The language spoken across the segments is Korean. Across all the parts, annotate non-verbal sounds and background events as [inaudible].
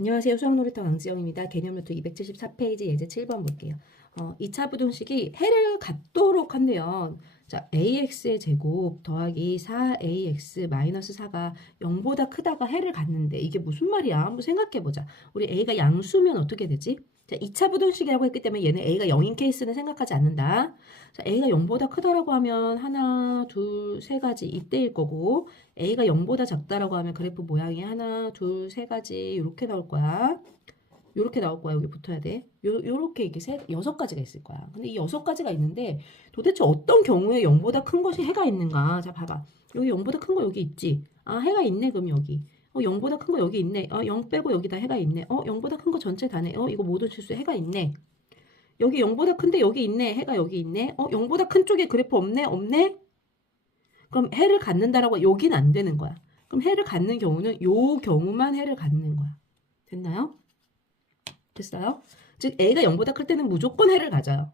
안녕하세요. 수학놀이터 강지영입니다. 개념노트 274페이지 예제 7번 볼게요. 어, 2차 부등식이 해를 갖도록 한대요. 자, ax의 제곱 더하기 4ax 마이너스 4가 0보다 크다가 해를 갖는데 이게 무슨 말이야? 한번 생각해보자. 우리 a가 양수면 어떻게 되지? 자, 2차 부등식이라고 했기 때문에 얘는 a가 0인 케이스는 생각하지 않는다. 자, a가 0보다 크다라고 하면 하나, 둘, 세 가지 이때일 거고 a가 0보다 작다라고 하면 그래프 모양이 하나, 둘, 세 가지 이렇게 나올 거야. 요렇게 나올 거야. 여기 붙어야 돼. 요, 요렇게 이게 세, 여섯 가지가 있을 거야. 근데 이 여섯 가지가 있는데 도대체 어떤 경우에 0보다 큰 것이 해가 있는가? 자, 봐봐. 여기 0보다 큰 거 여기 있지? 아, 해가 있네. 그럼 여기. 어, 0보다 큰 거 여기 있네. 어, 0 빼고 여기다 해가 있네. 어, 0보다 큰 거 전체 다네. 어, 이거 모든 실수에 해가 있네. 여기 0보다 큰데 여기 있네. 해가 여기 있네. 어, 0보다 큰 쪽에 그래프 없네. 없네. 그럼 해를 갖는다라고 여긴 안 되는 거야. 그럼 해를 갖는 경우는 요 경우만 해를 갖는 거야. 됐나요? 됐어요? 즉 a가 0보다 클 때는 무조건 해를 가져요.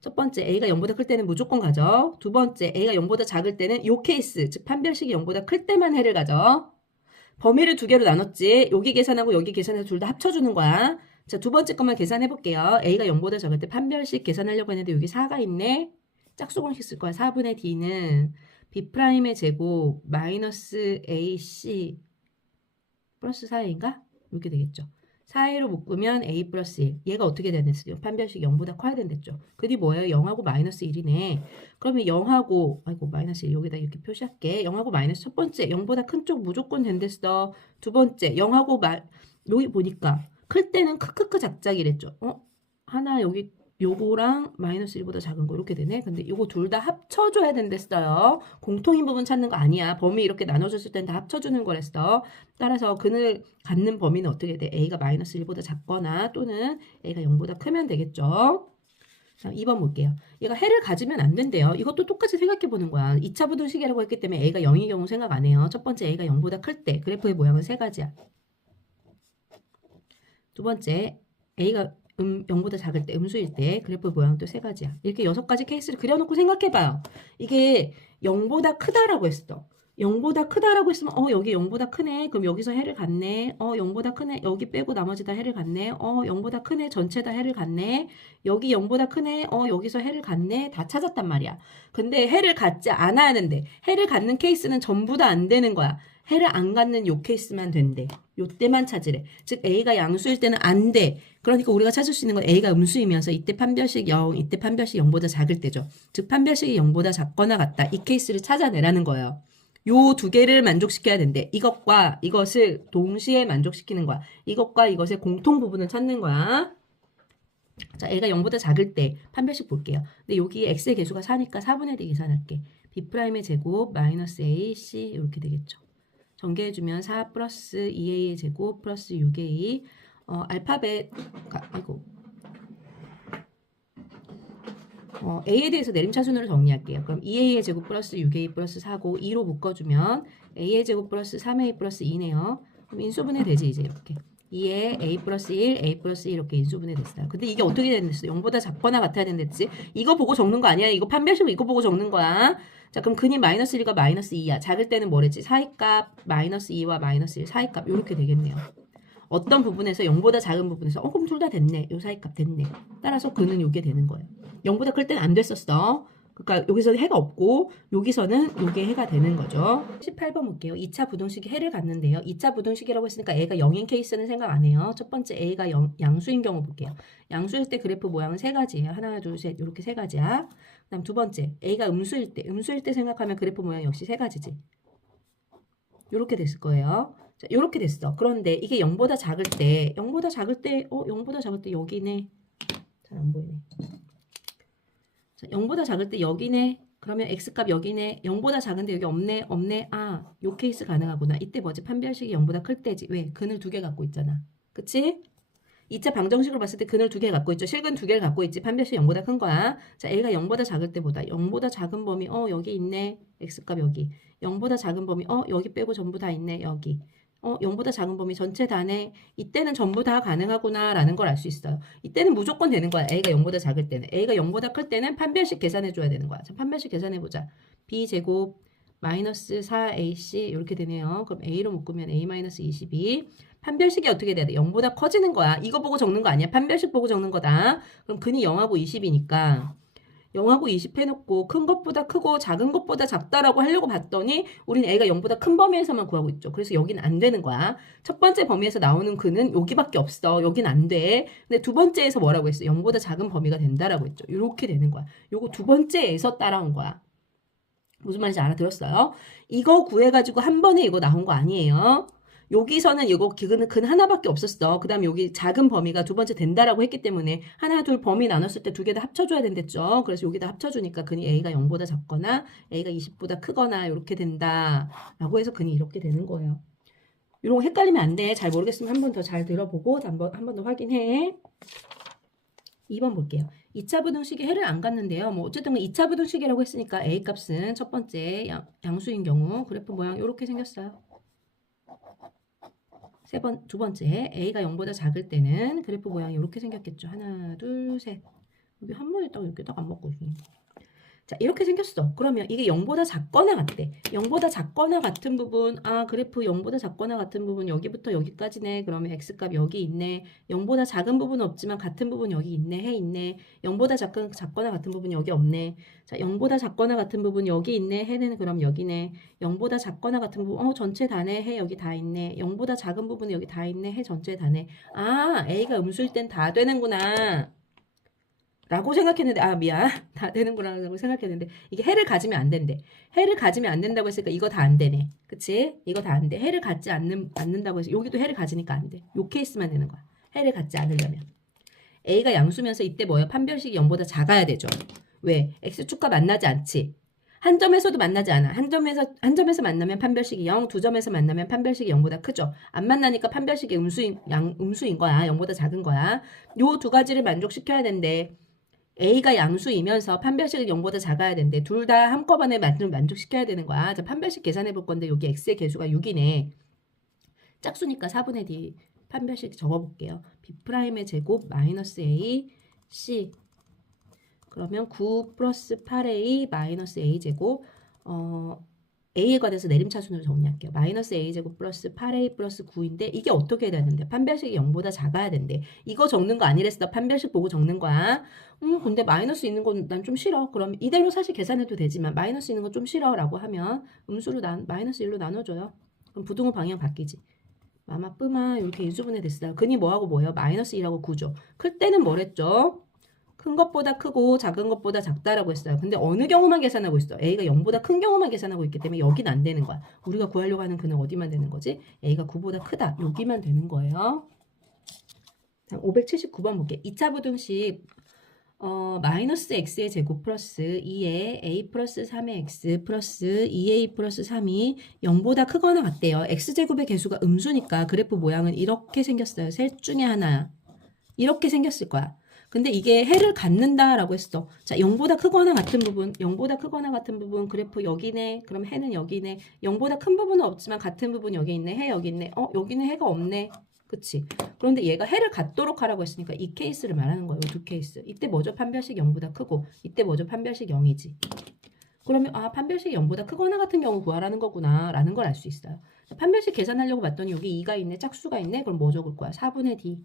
첫 번째 a가 0보다 클 때는 무조건 가져. 두 번째 a가 0보다 작을 때는 요 케이스 즉 판별식이 0보다 클 때만 해를 가져. 범위를 두 개로 나눴지. 여기 계산하고 여기 계산해서 둘 다 합쳐주는 거야. 자, 두 번째 것만 계산해 볼게요. a가 0보다 작을 때 판별식 계산하려고 했는데 여기 4가 있네. 짝수 공식 쓸 거야. 4분의 d는 b'의 제곱 마이너스 ac 플러스 4인가? 이렇게 되겠죠. 4a로 묶으면 a 플러스 1. 얘가 어떻게 되는데요? 판별식 0보다 커야 된댔죠. 그뒤 뭐예요? 0하고 마이너스 1이네. 그러면 0하고 아이고 마이너스 1 여기다 이렇게 표시할게. 0하고 마이너스 첫 번째 0보다 큰 쪽 무조건 된댔어. 두 번째 0하고 마 여기 보니까 클 때는 크크크 작작이랬죠. 어? 하나 여기 요거랑 마이너스 1보다 작은 거 이렇게 되네. 근데 요거 둘 다 합쳐줘야 된댔어요. 공통인 부분 찾는 거 아니야. 범위 이렇게 나눠줬을 땐 다 합쳐주는 거랬어. 따라서 그늘 갖는 범위는 어떻게 돼? a가 마이너스 1보다 작거나 또는 a가 0보다 크면 되겠죠. 자, 2번 볼게요. 얘가 해를 가지면 안 된대요. 이것도 똑같이 생각해 보는 거야. 2차 부등식이라고 했기 때문에 a가 0의 경우 생각 안 해요. 첫 번째 a가 0보다 클 때 그래프의 모양은 세 가지야. 두 번째 a가 음, 0보다 작을 때, 음수일 때 그래프 모양도 세 가지야. 이렇게 여섯 가지 케이스를 그려놓고 생각해봐요. 이게 0보다 크다라고 했어. 0보다 크다라고 했으면 어 여기 0보다 크네. 그럼 여기서 해를 갖네. 어 0보다 크네. 여기 빼고 나머지 다 해를 갖네. 어 0보다 크네. 전체 다 해를 갖네. 여기 0보다 크네. 어 여기서 해를 갖네. 다 찾았단 말이야. 근데 해를 갖지 않아야 하는데 해를 갖는 케이스는 전부 다 안 되는 거야. 해를 안 갖는 요 케이스만 된대. 요 때만 찾으래. 즉 A가 양수일 때는 안 돼. 그러니까 우리가 찾을 수 있는 건 A가 음수이면서 이때 판별식 0, 이때 판별식 0보다 작을 때죠. 즉 판별식이 0보다 작거나 같다. 이 케이스를 찾아내라는 거예요. 요 두 개를 만족시켜야 된대. 이것과 이것을 동시에 만족시키는 거야. 이것과 이것의 공통 부분을 찾는 거야. 자, A가 0보다 작을 때 판별식 볼게요. 근데 여기 X의 개수가 4니까 4분의 1 계산할게. B'의 제곱 마이너스 A, C 이렇게 되겠죠. 전개해주면 4 플러스 2a의 제곱 플러스 6a 어, 알파벳 가, 아이고 어, a에 대해서 내림차 순으로 정리할게요. 그럼 2a의 제곱 플러스 6a 플러스 4고 2로 묶어주면 a의 제곱 플러스 3a 플러스 2네요. 그럼 인수분해 되지 이제 이렇게 2에 a 플러스 1, a 플러스 1 이렇게 인수분해 됐어요. 근데 이게 어떻게 됐는지 0보다 작거나 같아야 된댔지? 이거 보고 적는 거 아니야? 이거 판별식 이거 보고 적는 거야. 자 그럼 근이 마이너스 1과 마이너스 2야. 작을 때는 뭐랬지? 사이값 마이너스 2와 마이너스 1 사이값 이렇게 되겠네요. 어떤 부분에서 0보다 작은 부분에서 어 그럼 둘 다 됐네. 요 사이값 됐네. 따라서 근은 요게 되는 거예요. 0보다 클 때는 안 됐었어. 그러니까 여기서는 해가 없고 여기서는 요게 해가 되는 거죠. 18번 볼게요. 2차 부등식이 해를 갖는데요. 2차 부등식이라고 했으니까 A가 0인 케이스는 생각 안 해요. 첫 번째 A가 0, 양수인 경우 볼게요. 양수일 때 그래프 모양은 세 가지예요. 하나, 둘, 셋 이렇게 세 가지야. 그다음 두 번째 A가 음수일 때 음수일 때 생각하면 그래프 모양 역시 세 가지지. 요렇게 됐을 거예요. 자, 요렇게 됐어. 그런데 이게 0보다 작을 때 0보다 작을 때 어, 0보다 작을 때 여기네. 잘 안 보이네. 자, 0보다 작을 때 여기네. 그러면 x값 여기네. 0보다 작은데 여기 없네. 없네. 아, 요 케이스 가능하구나. 이때 뭐지? 판별식이 0보다 클 때지. 왜? 근을 두개 갖고 있잖아. 그치? 2차 방정식으로 봤을 때 근을 두개 갖고 있죠. 실근 두 개를 갖고 있지. 판별식 0보다 큰 거야. 자, A가 0보다 작을 때보다 0보다 작은 범위 어, 여기 있네. x값 여기. 0보다 작은 범위 어, 여기 빼고 전부 다 있네. 여기. 어, 0보다 작은 범위 전체 다네. 이때는 전부 다 가능하구나라는 걸 알 수 있어요. 이때는 무조건 되는 거야. A가 0보다 작을 때는. A가 0보다 클 때는 판별식 계산해 줘야 되는 거야. 자, 판별식 계산해 보자. B 제곱 마이너스 4AC 이렇게 되네요. 그럼 A로 묶으면 A 마이너스 22 판별식이 어떻게 돼야 돼? 0보다 커지는 거야. 이거 보고 적는 거 아니야. 판별식 보고 적는 거다. 그럼 근이 0하고 20이니까 0하고 20 해놓고 큰 것보다 크고 작은 것보다 작다라고 하려고 봤더니 우린 A가 0보다 큰 범위에서만 구하고 있죠. 그래서 여긴 안 되는 거야. 첫 번째 범위에서 나오는 근은 여기밖에 없어. 여긴 안 돼. 근데 두 번째에서 뭐라고 했어? 0보다 작은 범위가 된다라고 했죠. 이렇게 되는 거야. 요거 두 번째에서 따라온 거야. 무슨 말인지 알아들었어요? 이거 구해가지고 한 번에 이거 나온 거 아니에요. 여기서는 이거 근, 근 하나밖에 없었어. 그 다음에 여기 작은 범위가 두 번째 된다라고 했기 때문에 하나, 둘 범위 나눴을 때 두 개 다 합쳐줘야 된댔죠. 그래서 여기다 합쳐주니까 근이 A가 0보다 작거나 A가 20보다 크거나 이렇게 된다라고 해서 근이 이렇게 되는 거예요. 이런 거 헷갈리면 안 돼. 잘 모르겠으면 한 번 더 잘 들어보고 한번 한 번 더 확인해. 2번 볼게요. 2차 부등식이 해를 안 갔는데요. 뭐 어쨌든 2차 부등식이라고 했으니까 A 값은 첫 번째 양, 양수인 경우 그래프 모양 이렇게 생겼어요. 세 번, 두 번째 A가 0보다 작을 때는 그래프 모양이 이렇게 생겼겠죠. 하나, 둘, 셋. 여기 한 번에 딱 이렇게 딱 안 먹고 있으니. 자, 이렇게 생겼어. 그러면 이게 0보다 작거나 같대. 0보다 작거나 같은 부분, 아, 그래프 0보다 작거나 같은 부분 여기부터 여기까지네. 그러면 x값 여기 있네. 0보다 작은 부분은 없지만 같은 부분 여기 있네. 해 있네. 0보다 작은, 작거나 같은 부분 여기 없네. 자, 0보다 작거나 같은 부분 여기 있네. 해는 그럼 여기네. 0보다 작거나 같은 부분, 어, 전체 다네. 해 여기 다 있네. 0보다 작은 부분은 여기 다 있네. 해 전체 다네. 아, a가 음수일 땐 다 되는구나. 라고 생각했는데 아 미안. [laughs] 다 되는구나 라고 생각했는데 이게 해를 가지면 안 된대. 해를 가지면 안 된다고 했으니까 이거 다 안 되네. 그치? 이거 다 안 돼. 해를 갖지 않는 않는다고 해서 여기도 해를 가지니까 안돼요 케이스만 되는 거야. 해를 갖지 않으려면. A가 양수면서 이때 뭐예요 판별식이 0보다 작아야 되죠. 왜? X축과 만나지 않지. 한 점에서도 만나지 않아. 한 점에서 한 점에서 만나면 판별식이 0, 두 점에서 만나면 판별식이 0보다 크죠. 안 만나니까 판별식이 음수인 양 음수인 거야. 0보다 작은 거야. 요 두 가지를 만족시켜야 된대 A가 양수이면서 판별식은 0보다 작아야 되는데 둘 다 한꺼번에 만족, 만족시켜야 되는 거야. 자, 판별식 계산해 볼 건데 여기 x의 개수가 6이네. 짝수니까 4분의 d 판별식 적어볼게요. b'의 제곱 마이너스 a c 그러면 9 플러스 8a 마이너스 a 제곱 어 a에 관해서 내림차순으로 정리할게요. 마이너스 a제곱 플러스 8a 플러스 9인데 이게 어떻게 해야 되는데 판별식이 0보다 작아야 된대. 이거 적는 거 아니랬어. 판별식 보고 적는 거야. 음 근데 마이너스 있는 건 난 좀 싫어. 그럼 이대로 사실 계산해도 되지만 마이너스 있는 거좀 싫어 라고 하면 음수로 난 마이너스 1로 나눠줘요. 그럼 부등호 방향 바뀌지. 마마 뿜아 이렇게 인수분해 됐어요. 근이 뭐하고 뭐예요? 마이너스 1하고 9죠. 클 때는 뭐랬죠? 큰 것보다 크고 작은 것보다 작다라고 했어요. 근데 어느 경우만 계산하고 있어? A가 0보다 큰 경우만 계산하고 있기 때문에 여긴 안 되는 거야. 우리가 구하려고 하는 그는 어디만 되는 거지? A가 9보다 크다. 여기만 되는 거예요. 579번 볼게. 2차 부등식 어, 마이너스 x의 제곱 플러스 2의 a 플러스 3의 x 플러스 2a 플러스 3이 0보다 크거나 같대요. x제곱의 개수가 음수니까 그래프 모양은 이렇게 생겼어요. 셋 중에 하나. 이렇게 생겼을 거야. 근데 이게 해를 갖는다라고 했어. 자, 0보다 크거나 같은 부분, 0보다 크거나 같은 부분, 그래프 여기네. 그럼 해는 여기네. 0보다 큰 부분은 없지만 같은 부분 여기 있네. 해 여기 있네. 어, 여기는 해가 없네. 그치? 그런데 얘가 해를 갖도록 하라고 했으니까 이 케이스를 말하는 거예요. 두 케이스. 이때 뭐죠? 판별식 0보다 크고, 이때 뭐죠? 판별식 0이지. 그러면 아 판별식 0보다 크거나 같은 경우 구하라는 거구나 라는 걸 알 수 있어요. 판별식 계산하려고 봤더니 여기 2가 있네, 짝수가 있네. 그럼 뭐 적을 거야? 4분의 d.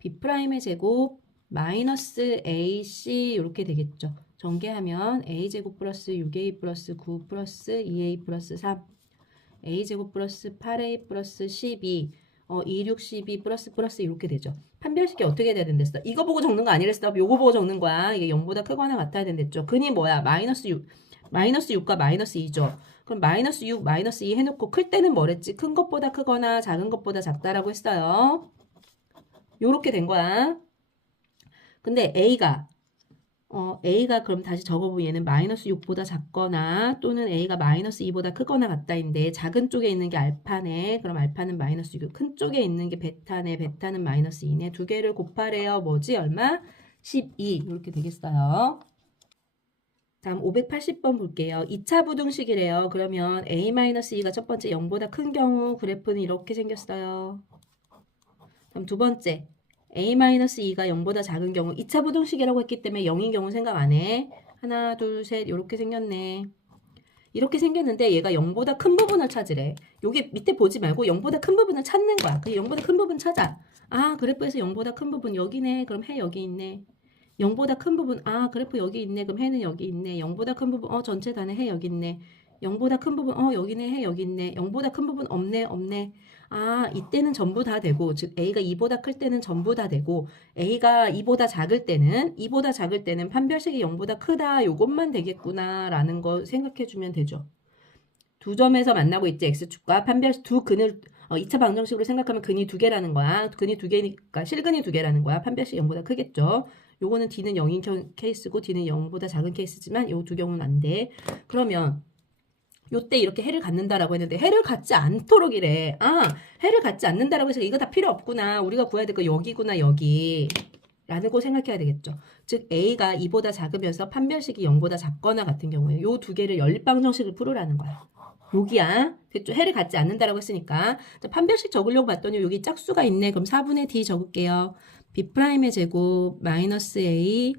b'의 제곱 마이너스 AC 이렇게 되겠죠. 전개하면 A제곱 플러스 6A 플러스 9 플러스 2A 플러스 3 A제곱 플러스 8A 플러스 12 어, 2, 6, 12 플러스 플러스 이렇게 되죠. 판별식이 어떻게 돼야 된댔어? 이거 보고 적는 거 아니랬어? 요거 보고 적는 거야. 이게 0보다 크거나 같아야 된댔죠. 근이 뭐야? 마이너스 6. 마이너스 6과 마이너스 2죠. 그럼 마이너스 6, 마이너스 2 해놓고 클 때는 뭐랬지? 큰 것보다 크거나 작은 것보다 작다라고 했어요. 요렇게 된 거야. 근데 A가 어, A가 그럼 다시 적어보면 얘는 마이너스 6보다 작거나 또는 A가 마이너스 2보다 크거나 같다인데 작은 쪽에 있는 게 알파네. 그럼 알파는 마이너스 6. 큰 쪽에 있는 게 베타네. 베타는 마이너스 2네. 두 개를 곱하래요. 뭐지? 얼마? 12. 이렇게 되겠어요. 다음 580번 볼게요. 2차 부등식이래요. 그러면 A-2가 첫 번째 0보다 큰 경우 그래프는 이렇게 생겼어요. 다음 두 번째 a-2가 0보다 작은 경우 2차 부등식이라고 했기 때문에 0인 경우 생각 안 해. 하나, 둘, 셋 이렇게 생겼네. 이렇게 생겼는데 얘가 0보다 큰 부분을 찾으래. 요게 밑에 보지 말고 0보다 큰 부분을 찾는 거야. 그 0보다 큰 부분 찾아. 아, 그래프에서 0보다 큰 부분 여기네. 그럼 해 여기 있네. 0보다 큰 부분, 아, 그래프 여기 있네. 그럼 해는 여기 있네. 0보다 큰 부분, 어, 전체 다네. 해 여기 있네. 0보다 큰 부분, 어, 여기네. 해 여기 있네. 0보다 큰 부분 없네. 없네. 아, 이때는 전부 다 되고, 즉, A가 2보다 클 때는 전부 다 되고, A가 2보다 작을 때는, 2보다 작을 때는 판별식이 0보다 크다. 요것만 되겠구나. 라는 거 생각해 주면 되죠. 두 점에서 만나고 있지, X축과 판별 두 근을, 어, 2차 방정식으로 생각하면 근이 두 개라는 거야. 근이 두 개니까 실근이 두 개라는 거야. 판별식 0보다 크겠죠. 요거는 D는 0인 겨- 케이스고 D는 0보다 작은 케이스지만 요 두 경우는 안 돼. 그러면 요때 이렇게 해를 갖는다라고 했는데 해를 갖지 않도록 이래. 아, 해를 갖지 않는다라고 해서 이거 다 필요 없구나. 우리가 구해야 될 거 여기구나, 여기. 라는 거 생각해야 되겠죠. 즉 A가 2보다 작으면서 판별식이 0보다 작거나 같은 경우에 요 두 개를 연립방정식을 풀으라는 거야. 여기야. 됐죠? 해를 갖지 않는다라고 했으니까. 자, 판별식 적으려고 봤더니 여기 짝수가 있네. 그럼 4분의 D 적을게요. B'의 제곱 마이너스 A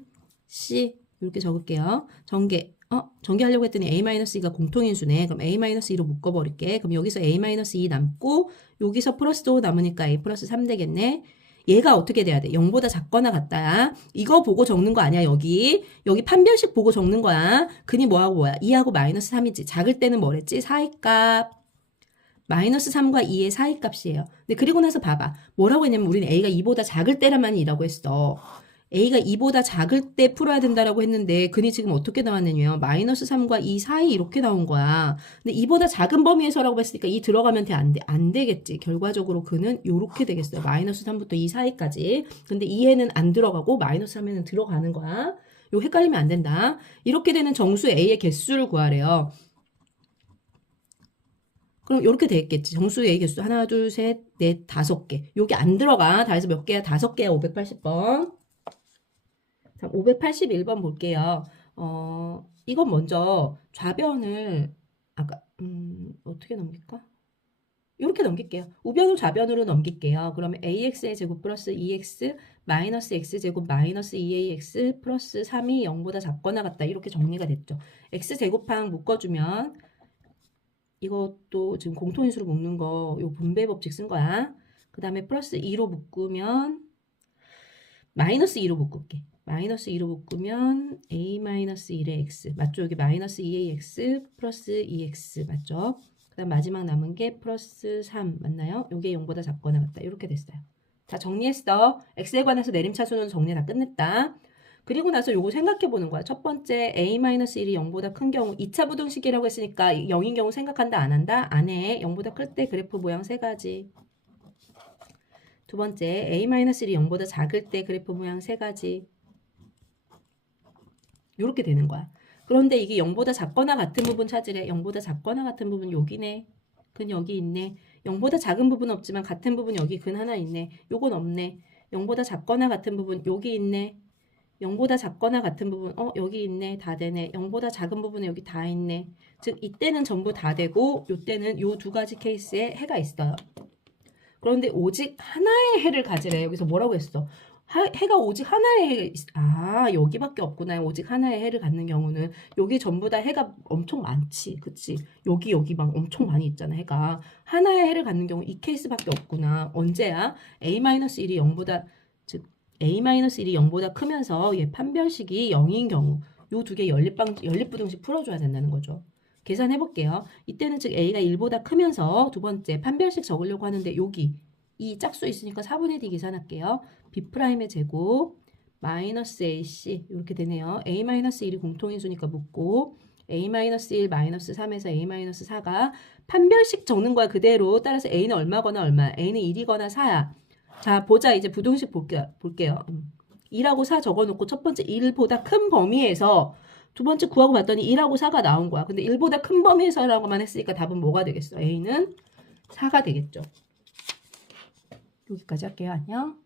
C 이렇게 적을게요. 전개. 어, 전개하려고 했더니 A-2가 공통인수네. 그럼 A-2로 묶어버릴게. 그럼 여기서 A-2 남고 여기서 플러스 5 남으니까 A 플러스 3 되겠네. 얘가 어떻게 돼야 돼? 0보다 작거나 같다. 이거 보고 적는 거 아니야, 여기. 여기 판별식 보고 적는 거야. 근이 뭐하고 뭐야? 2하고 마이너스 3이지. 작을 때는 뭐랬지? 사이값. 마이너스 3과 2의 사이 값이에요. 근데 그리고 나서 봐봐. 뭐라고 했냐면 우리는 A가 2보다 작을 때라만 이라고 했어. A가 2보다 작을 때 풀어야 된다라고 했는데 근이 지금 어떻게 나왔느냐요? 마이너스 3과 2 사이 이렇게 나온 거야. 근데 2보다 작은 범위에서라고 했으니까 2 들어가면 돼? 안 돼? 안 되겠지. 결과적으로 근은 이렇게 되겠어요. 마이너스 3부터 2 사이까지. 근데 2에는 안 들어가고 마이너스 3에는 들어가는 거야. 요 헷갈리면 안 된다. 이렇게 되는 정수 A의 개수를 구하래요. 그럼 이렇게 되겠지. 정수 A의 개수 하나, 둘, 셋, 넷, 다섯 개. 요게 안 들어가. 다 해서 몇 개야? 다섯 개야. 580번. 자, 581번 볼게요. 어, 이건 먼저 좌변을 아까 음, 어떻게 넘길까? 이렇게 넘길게요. 우변을 좌변으로 넘길게요. 그러면 ax의 제곱 플러스 2x 마이너스 x 제곱 마이너스 2ax 플러스 3이 0보다 작거나 같다. 이렇게 정리가 됐죠. x 제곱항 묶어주면 이것도 지금 공통인수로 묶는 거, 요 분배 법칙 쓴 거야. 그 다음에 플러스 2로 묶으면 마이너스 2로 묶을게. 마이너스 2로 묶으면 a 마이너스 1의 x 맞죠? 여기 마이너스 2의 x 플러스 2x 맞죠? 그 다음 마지막 남은 게 플러스 3 맞나요? 요게 0보다 작거나 같다. 이렇게 됐어요. 다 정리했어. x에 관해서 내림차수는 정리 다 끝냈다. 그리고 나서 요거 생각해 보는 거야. 첫 번째 a-1이 0보다 큰 경우 2차 부등식이라고 했으니까 0인 경우 생각한다 안 한다? 안 해. 0보다 클 때 그래프 모양 세 가지. 두 번째 a-1이 0보다 작을 때 그래프 모양 세 가지. 요렇게 되는 거야. 그런데 이게 0보다 작거나 같은 부분 찾으래. 0보다 작거나 같은 부분 여기네. 근 여기 있네. 0보다 작은 부분 없지만 같은 부분 여기 근 하나 있네. 요건 없네. 0보다 작거나 같은 부분 여기 있네. 0보다 작거나 같은 부분 어 여기 있네. 다 되네. 0보다 작은 부분은 여기 다 있네. 즉 이때는 전부 다 되고 요때는 요 두 가지 케이스에 해가 있어요. 그런데 오직 하나의 해를 가지래. 여기서 뭐라고 했어? 하- 해가 오직 하나의 있... 아 여기밖에 없구나. 오직 하나의 해를 갖는 경우는 여기 전부 다 해가 엄청 많지, 그치? 여기 여기 막 엄청 많이 있잖아 해가 하나의 해를 갖는 경우 이 케이스밖에 없구나. 언제야? a-1이 0보다 즉 a-1이 0보다 크면서 얘 판별식이 0인 경우 요 두 개 연립방 연립부등식 풀어줘야 된다는 거죠. 계산해 볼게요. 이때는 즉 a가 1보다 크면서 두 번째 판별식 적으려고 하는데 여기 이 짝수 있으니까 4분의 d 계산할게요. b'의 제곱 마이너스 ac 이렇게 되네요. a-1이 공통인수니까 묻고 a-1 마이너스 3에서 a-4가 판별식 적는 거야 그대로 따라서 a는 얼마거나 얼마 a는 1이거나 4야. 자 보자 이제 부등식 볼게요. 볼게요. 음. 2라고 4 적어놓고 첫 번째 1보다 큰 범위에서 두 번째 구하고 봤더니 1하고 4가 나온 거야. 근데 1보다 큰 범위에서라고만 했으니까 답은 뭐가 되겠어? a는 4가 되겠죠. 여기까지 할게요. 안녕.